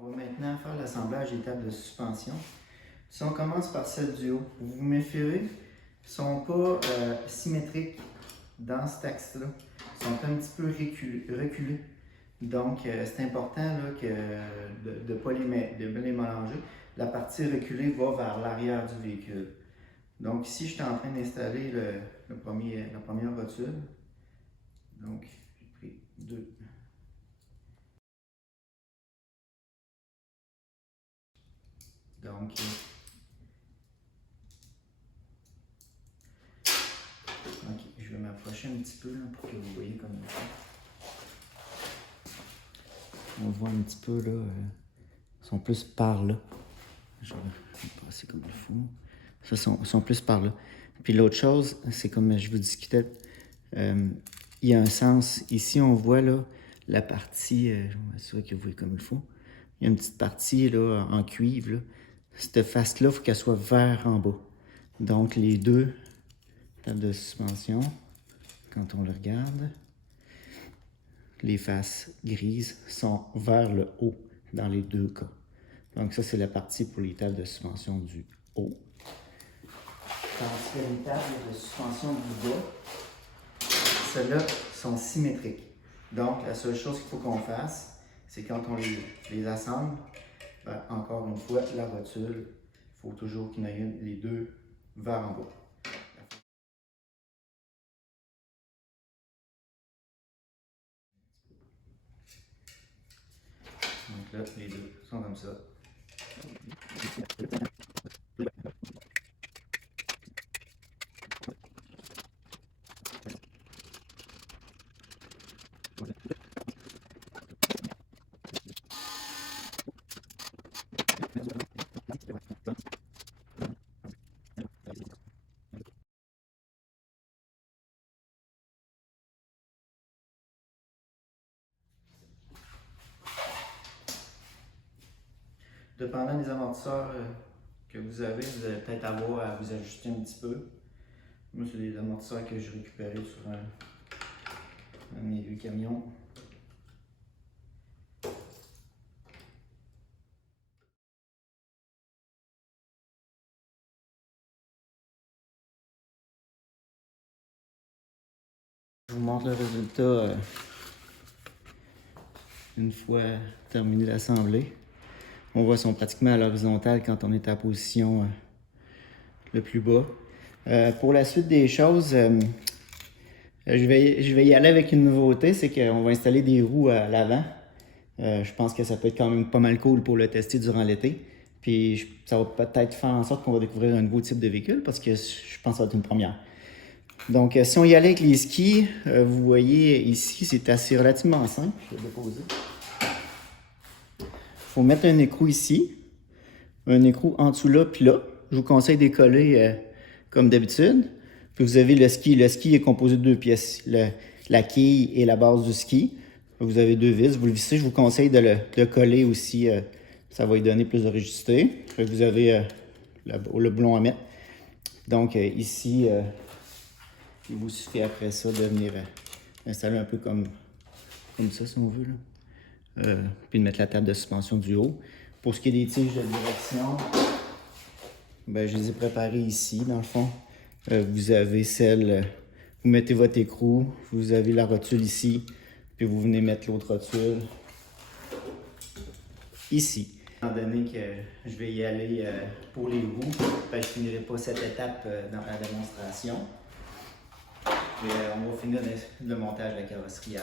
On va maintenant faire l'assemblage des tables de suspension. Si on commence par celle du haut, vous vous méfierez, ils ne sont pas symétriques dans cet axe-là. Ils sont un petit peu reculés. Donc, c'est important là, de ne pas les mélanger. La partie reculée va vers l'arrière du véhicule. Donc ici, je suis en train d'installer la première rotule. Donc, j'ai pris deux. Donc, ok, je vais m'approcher un petit peu là, pour que vous voyez comme ça. On voit un petit peu là, ils sont plus par là. Je vais passer comme il faut. Ça, sont plus par là. Puis l'autre chose, c'est comme je vous discutais, il y a un sens. Ici, on voit là la partie, je vais m'assurer que vous voyez comme il faut. Il y a une petite partie là, en cuivre. Là. Cette face-là, il faut qu'elle soit vers en bas. Donc, les deux tables de suspension, quand on le regarde, les faces grises sont vers le haut dans les deux cas. Donc, ça, c'est la partie pour les tables de suspension du haut. Tandis que les tables de suspension du bas, celles-là sont symétriques. Donc, la seule chose qu'il faut qu'on fasse, c'est quand on les assemble, ben, encore une fois, la rotule, il faut toujours qu'il y en ait les deux vers en bas. Donc là, les deux sont comme ça. Dépendant des amortisseurs que vous allez peut-être avoir à vous ajuster un petit peu. Moi, c'est des amortisseurs que j'ai récupérés sur un de mes vieux camions. Je vous montre le résultat une fois terminé l'assemblée. On voit qu'ils sont pratiquement à l'horizontale quand on est à la position le plus bas. Pour la suite des choses, je vais y aller avec une nouveauté, c'est qu'on va installer des roues à l'avant. Je pense que ça peut être quand même pas mal cool pour le tester durant l'été. Puis ça va peut-être faire en sorte qu'on va découvrir un nouveau type de véhicule parce que je pense que ça va être une première. Donc, si on y allait avec les skis, vous voyez ici, c'est assez relativement simple. Je vais le déposer. Il faut mettre un écrou ici, un écrou en dessous là, puis là. Je vous conseille de coller comme d'habitude. Puis vous avez le ski. Le ski est composé de deux pièces, la quille et la base du ski. Vous avez deux vis. Vous le vissez. Je vous conseille de le coller aussi. Ça va lui donner plus de rigidité. Vous avez le boulon à mettre. Donc ici, il vous suffit après ça de venir installer un peu comme ça si on veut. Là. Puis de mettre la table de suspension du haut. Pour ce qui est des tiges de direction, ben, je les ai préparées ici dans le fond. Vous avez vous mettez votre écrou, vous avez la rotule ici, puis vous venez mettre l'autre rotule ici. Étant donné que je vais y aller pour les roues, ben, je ne finirai pas cette étape dans la démonstration. Et on va finir le montage de la carrosserie.